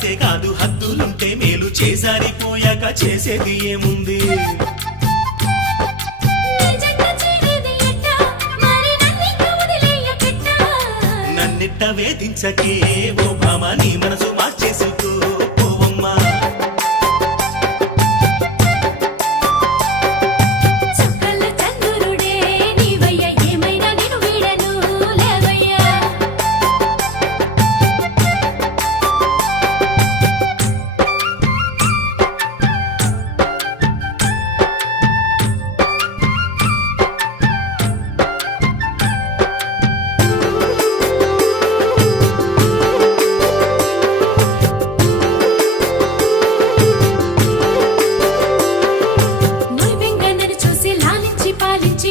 అయితే కాదు హద్దులుంటే మేలు చేసారిపోయాక చేసేది ఏముంది నన్నిట్ట వేధించకే ఓ భామ నీ మనసు మార్చే